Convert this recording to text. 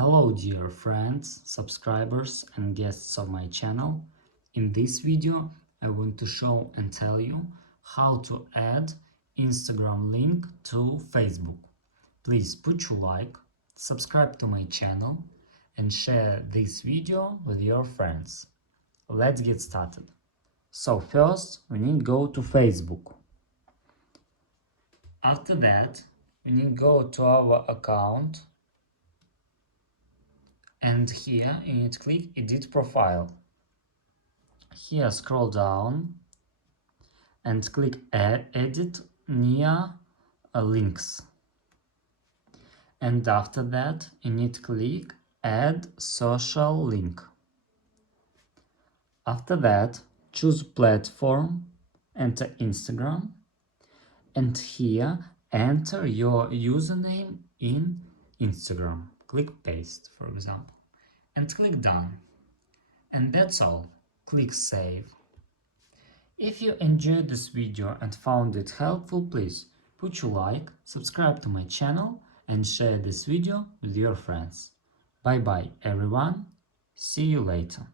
Hello dear friends, subscribers and guests of my channel. In this video I want to show and tell you how to add Instagram link to Facebook. Please put your like, subscribe to my channel and share this video with your friends. Let's get started. So first we need to go to Facebook. After that we need to go to our account. And here you need to click edit profile. Here scroll down and click edit near links. And after that you need to click add social link. After that choose platform, enter Instagram, and here enter your username in Instagram. Click paste, for example, and click done. And that's all. Click save. If you enjoyed this video and found it helpful, please put your like, subscribe to my channel and share this video with your friends. Bye bye everyone, see you later.